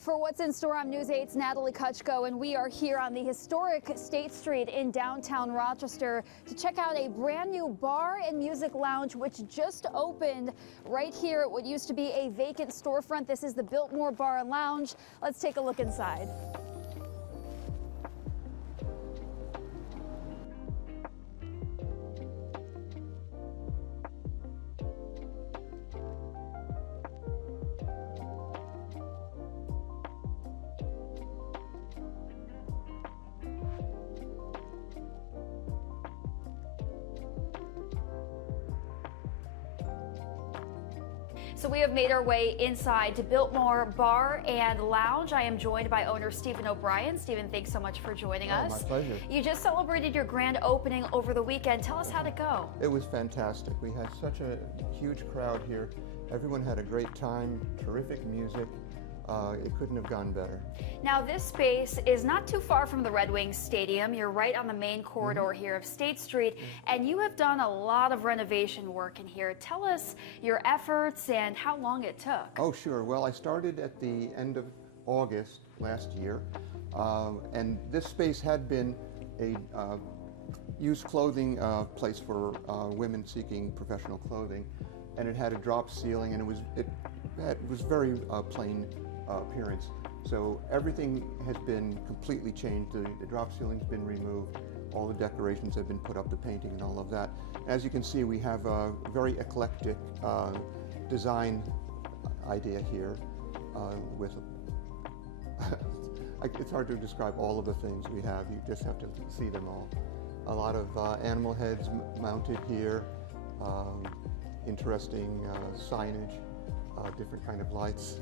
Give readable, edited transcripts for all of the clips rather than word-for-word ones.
For What's in Store, I'm News 8's Natalie Kuchko, and we are here on the historic State Street in downtown Rochester to check out a brand new bar and music lounge which just opened right here at what used to be a vacant storefront. This is the Biltmore Bar Lounge. Let's take a look inside. So we have made our way inside to Biltmore Bar and Lounge. I am joined by owner Stephen O'Brien. Stephen, thanks so much for joining us. My pleasure. You just celebrated your grand opening over the weekend. Tell us how'd it go? It was fantastic. We had such a huge crowd here. Everyone had a great time, terrific music. It couldn't have gone better. Now this space is not too far from the Red Wings Stadium. You're right on the main corridor here of State Street, and you have done a lot of renovation work in here. Tell us your efforts and how long it took. Oh, sure. Well, I started at the end of August last year, and this space had been a used clothing place for women seeking professional clothing, and it had a drop ceiling, and it was very plain appearance. So everything has been completely changed. The drop ceiling's been removed. All the decorations have been put up, the painting and all of that. As you can see, we have a very eclectic design idea here with it's hard to describe all of the things we have. You just have to see them all. A lot of animal heads mounted here, interesting signage, different kind of lights.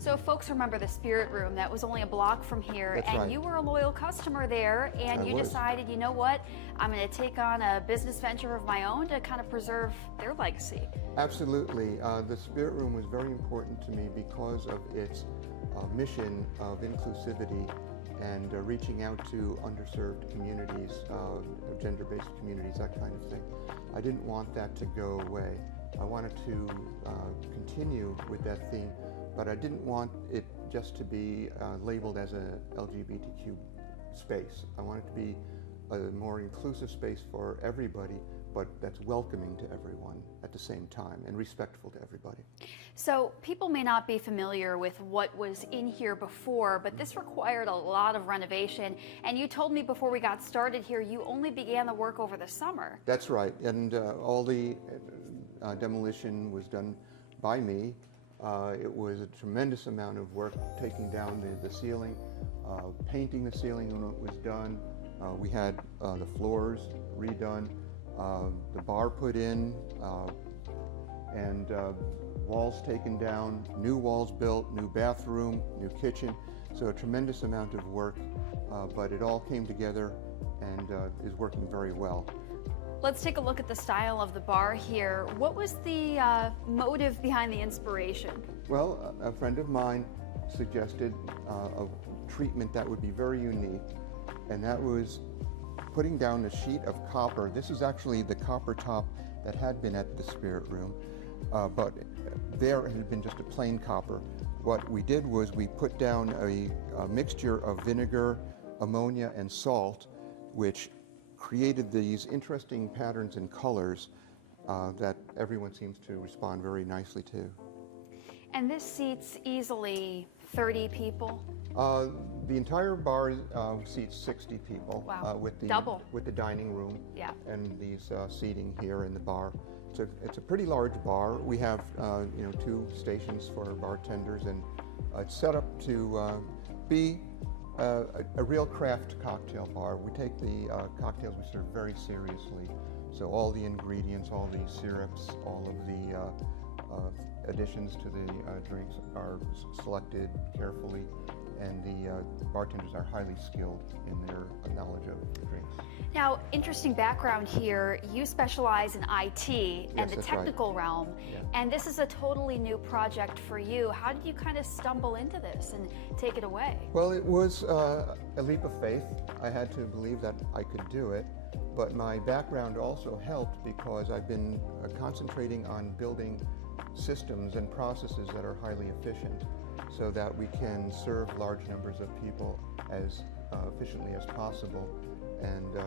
So if folks remember the Spirit Room, that was only a block from here. That's and right. You were a loyal customer there, and you decided, you know what, I'm going to take on a business venture of my own to kind of preserve their legacy. Absolutely. The Spirit Room was very important to me because of its mission of inclusivity and reaching out to underserved communities, gender-based communities, that kind of thing. I didn't want that to go away. I wanted to continue with that theme, but I didn't want it just to be labeled as a LGBTQ space. I wanted it to be a more inclusive space for everybody, but that's welcoming to everyone at the same time and respectful to everybody. So people may not be familiar with what was in here before, but this required a lot of renovation. And you told me before we got started here, you only began the work over the summer. That's right, and all the demolition was done by me. It was a tremendous amount of work taking down the ceiling, painting the ceiling when it was done. We had the floors redone, the bar put in, and walls taken down, new walls built, new bathroom, new kitchen. So a tremendous amount of work, but it all came together and is working very well. Let's take a look at the style of the bar here. What was the motive behind the inspiration? Well, a friend of mine suggested a treatment that would be very unique, and that was putting down a sheet of copper. This is actually the copper top that had been at the Spirit Room, but there it had been just a plain copper. What we did was we put down a mixture of vinegar, ammonia, and salt, which created these interesting patterns and colors that everyone seems to respond very nicely to. And this seats easily 30 people? The entire bar seats 60 people. Wow. With the dining room, yeah, and these seating here in the bar. So it's a pretty large bar. We have 2 stations for bartenders, and it's set up to be a real craft cocktail bar. We take the cocktails we serve very seriously. So all the ingredients, all the syrups, all of the additions to the drinks are selected carefully, and the bartenders are highly skilled in their knowledge of drinks. Now, interesting background here. You specialize in IT and Yes, the technical realm, Yeah. and this is a totally new project for you. How did you kind of stumble into this and take it away? Well, it was a leap of faith. I had to believe that I could do it, but my background also helped because I've been concentrating on building systems and processes that are highly efficient so that we can serve large numbers of people as efficiently as possible and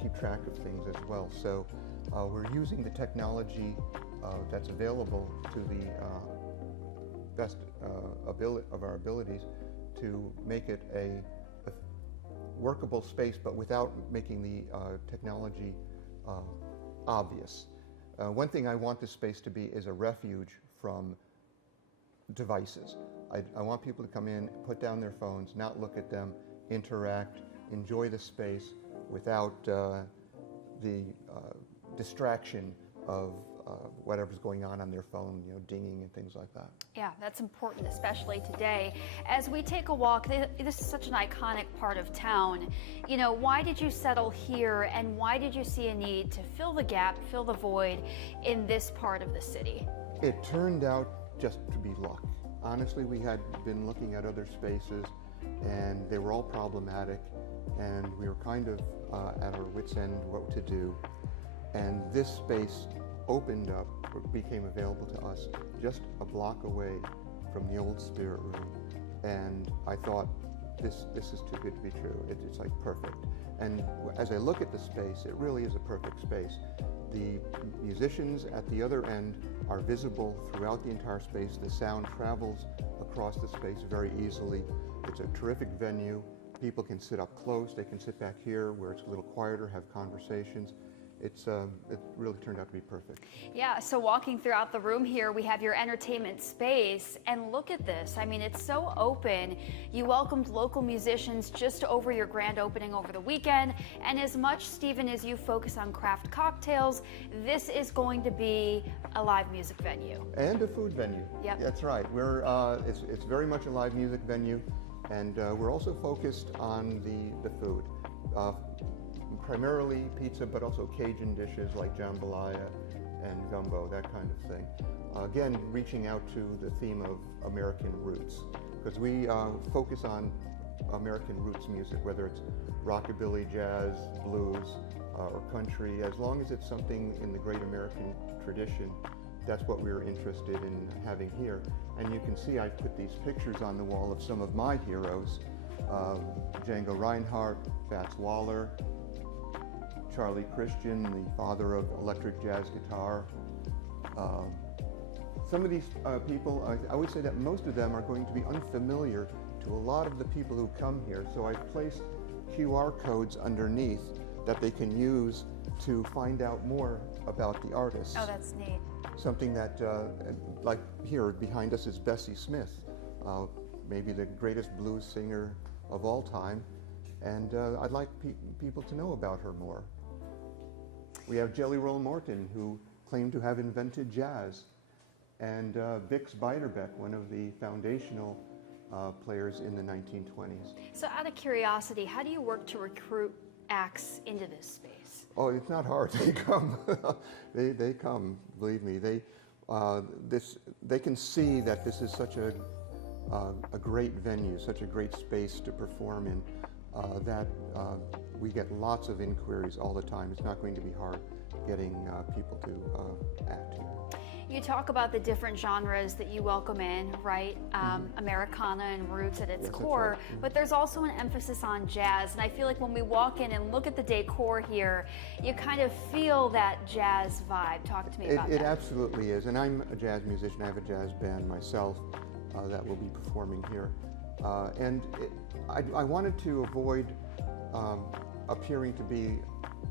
keep track of things as well. So we're using the technology that's available to the best of our abilities to make it a workable space, but without making the technology obvious. One thing I want this space to be is a refuge from devices. I want people to come in, put down their phones, not look at them, interact, enjoy the space without the distraction of whatever's going on their phone, dinging and things like that. Yeah, that's important, especially today. As we take a walk, this is such an iconic part of town. Why did you settle here, and why did you see a need to fill the gap, fill the void in this part of the city? It turned out just to be luck. Honestly, we had been looking at other spaces, and they were all problematic, and we were kind of at our wits' end what to do. And this space opened up, or became available to us just a block away from the old Spirit Room. And I thought, this is too good to be true. It's like perfect. And as I look at the space, it really is a perfect space. The musicians at the other end are visible throughout the entire space. The sound travels across the space very easily. It's a terrific venue. People can sit up close. They can sit back here where it's a little quieter, have conversations. It really turned out to be perfect. Yeah, so walking throughout the room here, we have your entertainment space, and look at this. I mean, it's so open. You welcomed local musicians just over your grand opening over the weekend, and as much, Stephen, as you focus on craft cocktails, this is going to be a live music venue. And a food venue. Yep. That's right. It's very much a live music venue, and we're also focused on the food. Primarily pizza, but also Cajun dishes like jambalaya and gumbo, that kind of thing. Again, reaching out to the theme of American roots, because we focus on American roots music, whether it's rockabilly, jazz, blues, or country. As long as it's something in the great American tradition, that's what we're interested in having here. And you can see I put these pictures on the wall of some of my heroes, Django Reinhardt, Fats Waller, Charlie Christian, the father of electric jazz guitar. Some of these people, I would say that most of them are going to be unfamiliar to a lot of the people who come here. So I've placed QR codes underneath that they can use to find out more about the artists. Oh, that's neat. Something that, like here behind us is Bessie Smith, maybe the greatest blues singer of all time. And I'd like people to know about her more. We have Jelly Roll Morton, who claimed to have invented jazz, and Bix Beiderbecke, one of the foundational players in the 1920s. So out of curiosity, how do you work to recruit acts into this space? Oh, it's not hard. They come. they come. Believe me. They can see that this is such a great venue, such a great space to perform in. That we get lots of inquiries all the time. It's not going to be hard getting people to act here. You talk about the different genres that you welcome in, right? Americana and roots at its core, right. but there's also an emphasis on jazz. And I feel like when we walk in and look at the decor here, you kind of feel that jazz vibe. Talk to me about that. It absolutely is. And I'm a jazz musician. I have a jazz band myself that will be performing here. I wanted to avoid appearing to be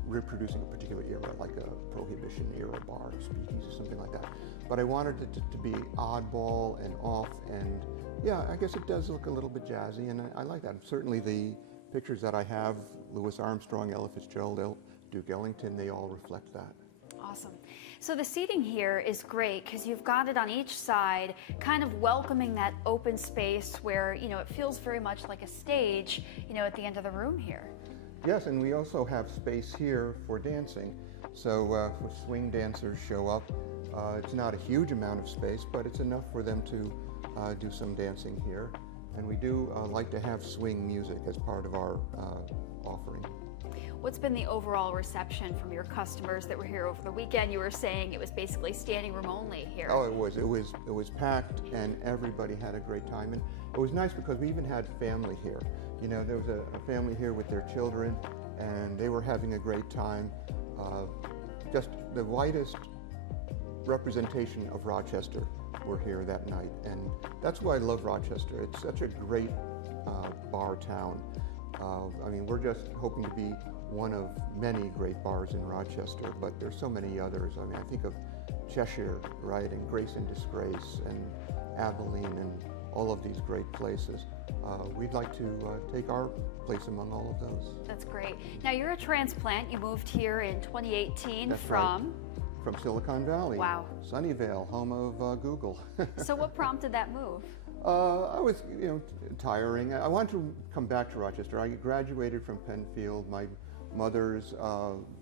reproducing a particular era, like a Prohibition era bar, speakeasy, or something like that. But I wanted it to be oddball and off, and yeah, I guess it does look a little bit jazzy, and I like that. Certainly the pictures that I have, Louis Armstrong, Ella Fitzgerald, Duke Ellington, they all reflect that. Awesome. So the seating here is great because you've got it on each side, kind of welcoming that open space where, it feels very much like a stage, at the end of the room here. Yes, and we also have space here for dancing. So if swing dancers show up, it's not a huge amount of space, but it's enough for them to do some dancing here. And we do like to have swing music as part of our offering. What's been the overall reception from your customers that were here over the weekend? You were saying it was basically standing room only here. Oh, it was packed, and everybody had a great time. And it was nice because we even had family here. There was a family here with their children, and they were having a great time. Just the widest representation of Rochester were here that night, and that's why I love Rochester. It's such a great bar town. We're just hoping to be one of many great bars in Rochester, but there's so many others. I think of Cheshire, right, and Grace and Disgrace, and Abilene, and all of these great places. We'd like to take our place among all of those. That's great. Now, you're a transplant. You moved here in 2018 That's from? Right. From Silicon Valley. Wow. Sunnyvale, home of Google. So what prompted that move? I was, tiring. I wanted to come back to Rochester. I graduated from Penfield. My mother's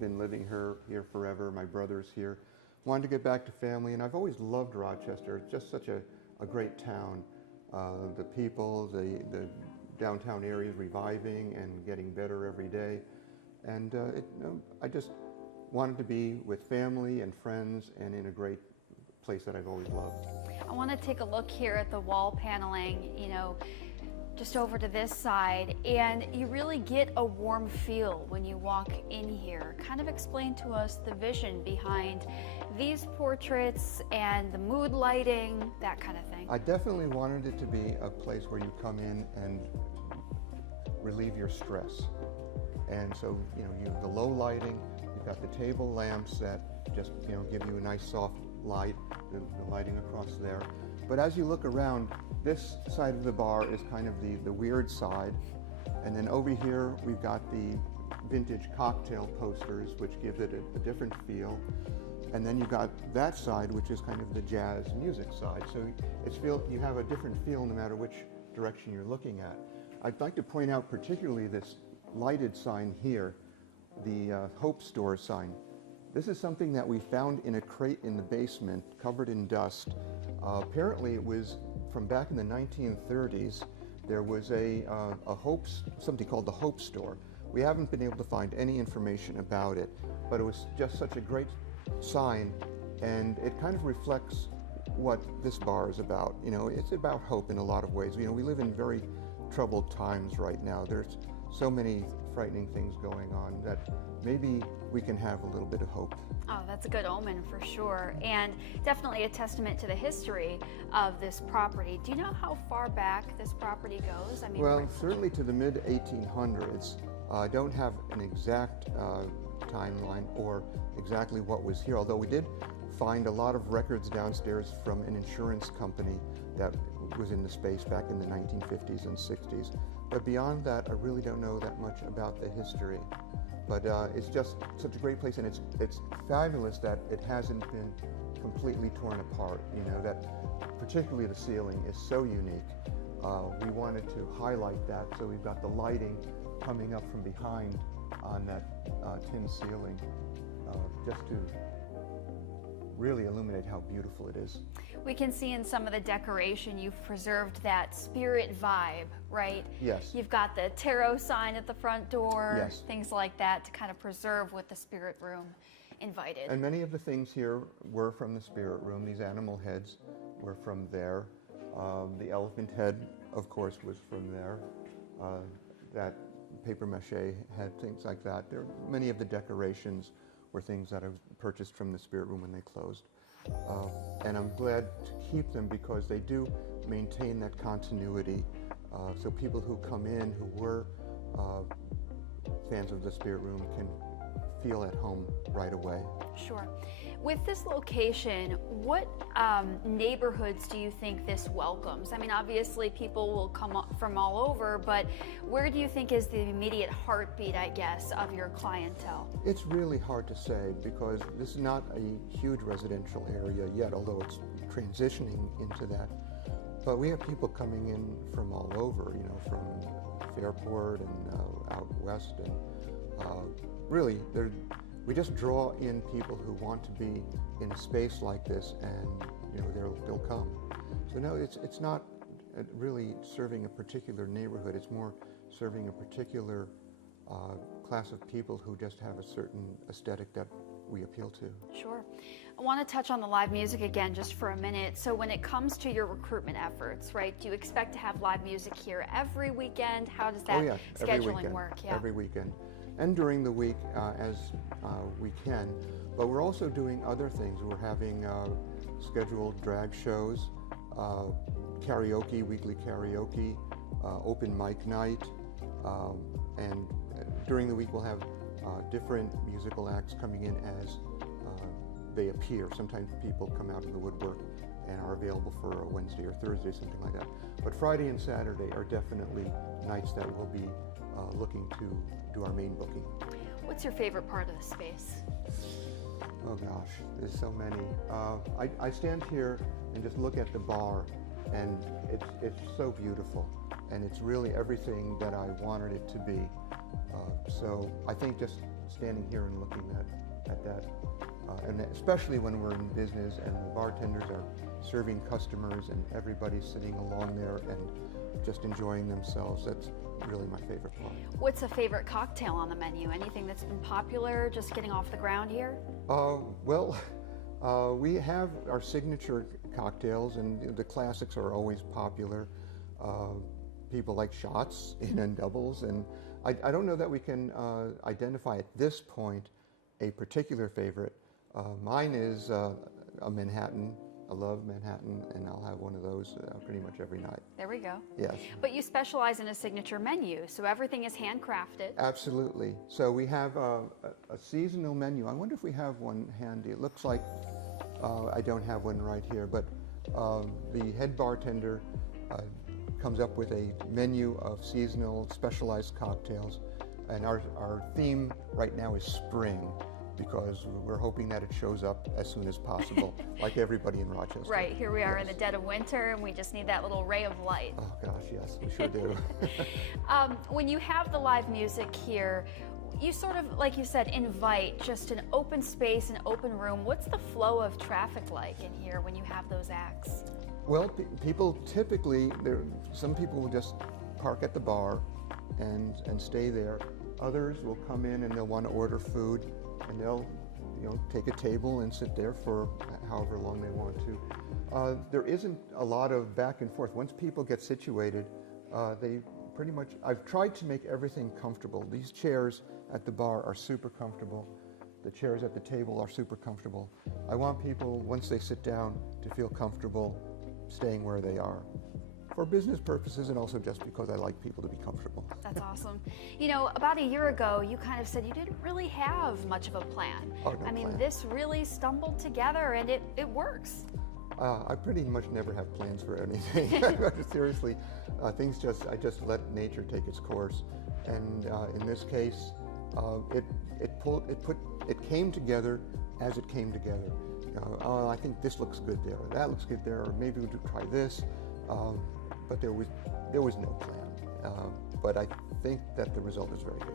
been living here forever. My brother's here. Wanted to get back to family, and I've always loved Rochester. It's just such a great town. The people, the downtown area is reviving and getting better every day. And I just wanted to be with family and friends and in a great place that I've always loved. I want to take a look here at the wall paneling, just over to this side, and you really get a warm feel when you walk in here. Kind of explain to us the vision behind these portraits and the mood lighting, that kind of thing. I definitely wanted it to be a place where you come in and relieve your stress. And so, you have the low lighting, you've got the table lamps that just, give you a nice soft light, the lighting across there. But as you look around, this side of the bar is kind of the weird side. And then over here, we've got the vintage cocktail posters, which gives it a different feel. And then you've got that side, which is kind of the jazz music side. So you have a different feel no matter which direction you're looking at. I'd like to point out particularly this lighted sign here, the Hope Store sign. This is something that we found in a crate in the basement, covered in dust. Apparently it was from back in the 1930s. There was something called the Hope Store. We haven't been able to find any information about it, but it was just such a great sign, and it kind of reflects what this bar is about. It's about hope in a lot of ways. We live in very troubled times right now. There's so many frightening things going on that maybe we can have a little bit of hope. Oh, that's a good omen for sure, and definitely a testament to the history of this property. Do you know how far back this property goes? Well, certainly to the mid-1800s. I don't have an exact timeline or exactly what was here, although we did find a lot of records downstairs from an insurance company that was in the space back in the 1950s and 60s. But beyond that, I really don't know that much about the history. But it's just such a great place, and it's fabulous that it hasn't been completely torn apart. That particularly the ceiling is so unique. We wanted to highlight that, so we've got the lighting coming up from behind on that tin ceiling, just to really illuminate how beautiful it is. We can see in some of the decoration you've preserved that spirit vibe, right? Yes. You've got the tarot sign at the front door, yes, things like that to kind of preserve what the spirit room invited. And many of the things here were from the spirit room. These animal heads were from there. The elephant head, of course, was from there. That paper mache had things like that. Many of the decorations were things that I purchased from the spirit room when they closed. And I'm glad to keep them because they do maintain that continuity. So people who come in who were fans of the spirit room can feel at home right away. Sure. With this location, what neighborhoods do you think this welcomes? I mean, obviously people will come up from all over, but where do you think is the immediate heartbeat, I guess, of your clientele? It's really hard to say because this is not a huge residential area yet, although it's transitioning into that. But we have people coming in from all over, you know, from Fairport and out west, and really, we just draw in people who want to be in a space like this, and you know they'll come. So no, it's not really serving a particular neighborhood. It's more serving a particular class of people who just have a certain aesthetic that we appeal to. Sure. I want to touch on the live music again just for a minute. So when it comes to your recruitment efforts, right, do you expect to have live music here every weekend? How does that scheduling work? Yeah. Every weekend. And during the week as we can. But we're also doing other things. We're having scheduled drag shows, karaoke, weekly karaoke, open mic night, and during the week we'll have different musical acts coming in as they appear. Sometimes people come out of the woodwork and are available for a Wednesday or Thursday, something like that. But Friday and Saturday are definitely nights that we'll be looking to do our main booking. What's your favorite part of the space? Oh gosh, there's so many. I stand here and just look at the bar, and it's so beautiful, and it's really everything that I wanted it to be. So I think just standing here and looking at that, and especially when we're in business and the bartenders are serving customers and everybody's sitting along there and just enjoying themselves, that's really my favorite part. What's a favorite cocktail on the menu? Anything that's been popular, just getting off the ground here? Well, we have our signature cocktails, and the classics are always popular. People like shots and doubles, and I don't know that we can identify at this point a particular favorite. Mine is a Manhattan. I love Manhattan, and I'll have one of those pretty much every night. There we go. Yes. But you specialize in a signature menu, so everything is handcrafted. Absolutely. So we have a seasonal menu. I wonder if we have one handy. It looks like I don't have one right here, but the head bartender comes up with a menu of seasonal specialized cocktails, and our theme right now is spring, because we're hoping that it shows up as soon as possible, like everybody in Rochester. Right, here we are in the dead of winter, and we just need that little ray of light. Oh gosh, yes, we sure do. When you have the live music here, you sort of, like you said, invite just an open space, an open room. What's the flow of traffic like in here when you have those acts? Well, people typically, some people will just park at the bar and stay there. Others will come in and they'll want to order food, and they'll take a table and sit there for however long they want to. There isn't a lot of back and forth. Once people get situated, they pretty much, I've tried to make everything comfortable. These chairs at the bar are super comfortable. The chairs at the table are super comfortable. I want people, once they sit down, to feel comfortable staying where they are, for business purposes and also just because I like people to be comfortable. That's awesome. You know, about a year ago, you kind of said you didn't really have much of a plan. Oh, no I mean, plan. This really stumbled together, and it works. I pretty much never have plans for anything. Seriously, I just let nature take its course, and in this case, it came together as it came together. I think this looks good there, or that looks good there, or maybe we could try this. But there was no plan. But I think that the result is very good.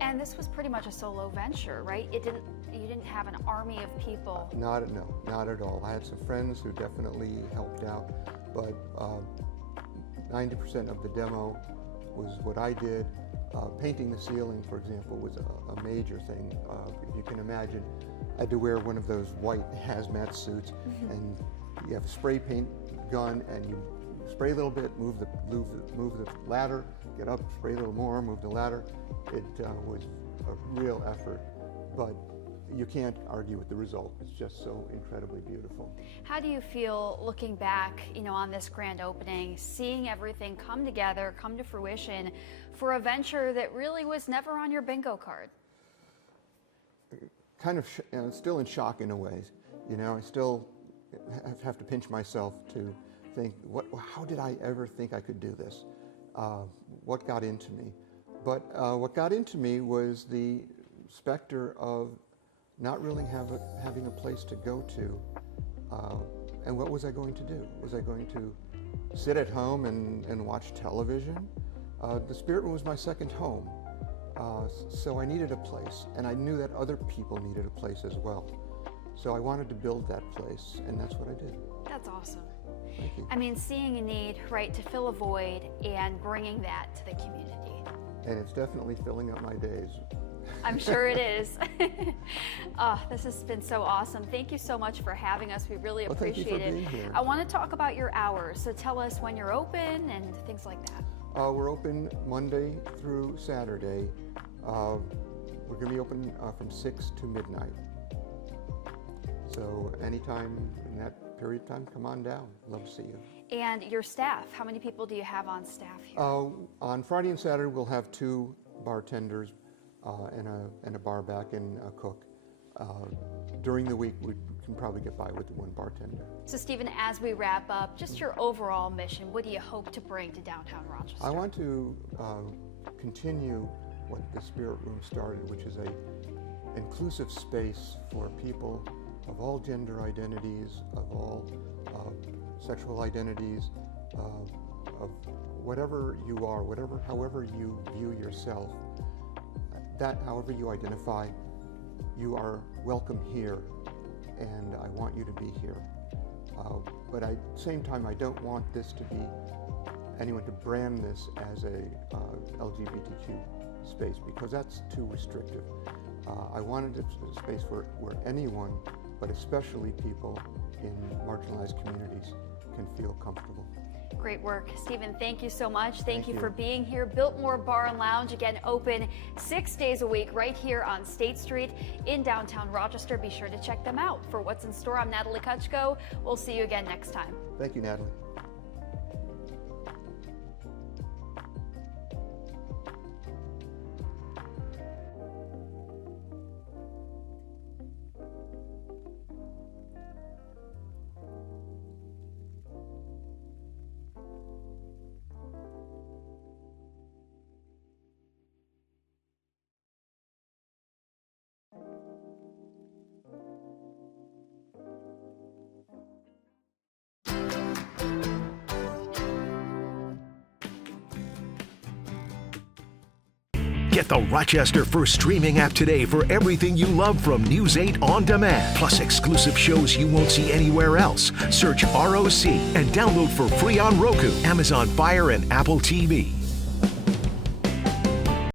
And this was pretty much a solo venture, right? You didn't have an army of people. Not at all. I had some friends who definitely helped out, but 90% of the demo was what I did. Painting the ceiling, for example, was a major thing. If you can imagine, I had to wear one of those white hazmat suits, and you have a spray paint gun, and you spray a little bit, move the ladder, get up, spray a little more, move the ladder. It was a real effort, but you can't argue with the result. It's just so incredibly beautiful. How do you feel looking back, on this grand opening, seeing everything come together, come to fruition for a venture that really was never on your bingo card? kind of still in shock in a way. You know, I still have to pinch myself to think, how did I ever think I could do this? What got into me? But what got into me was the specter of not really having a place to go to. And what was I going to do? Was I going to sit at home and watch television? The Spirit Room was my second home. So I needed a place, and I knew that other people needed a place as well. So I wanted to build that place, and that's what I did. That's awesome. Thank you. I mean, seeing a need, right, to fill a void and bringing that to the community. And it's definitely filling up my days. I'm sure it is. Oh, this has been so awesome. Thank you so much for having us. We really appreciate thank you for it. being here. I want to talk about your hours. So tell us when you're open and things like that. We're open Monday through Saturday. We're going to be open from 6 to midnight. So anytime in that period of time, come on down. Love to see you. And your staff, how many people do you have on staff here? On Friday and Saturday, we'll have 2 bartenders and a bar back and a cook. During the week, we can probably get by with 1 bartender. So Stephen, as we wrap up, just your overall mission, what do you hope to bring to downtown Rochester? I want to continue what the Spirit Room started, which is an inclusive space for people of all gender identities, of all sexual identities, of whatever you are, however you view yourself, however you identify, you are welcome here, and I want you to be here. But at the same time, I don't want this to be anyone to brand this as a LGBTQ space, because that's too restrictive. I wanted a space where anyone, but especially people in marginalized communities, can feel comfortable. Great work. Stephen, thank you so much. Thank you for you. being here. Biltmore Bar Lounge, again, open 6 days a week right here on State Street in downtown Rochester. Be sure to check them out. For what's in store, I'm Natalie Kutchko. We'll see you again next time. Thank you, Natalie. Get the Rochester First streaming app today for everything you love from News 8 On Demand, plus exclusive shows you won't see anywhere else. Search ROC and download for free on Roku, Amazon Fire, and Apple TV.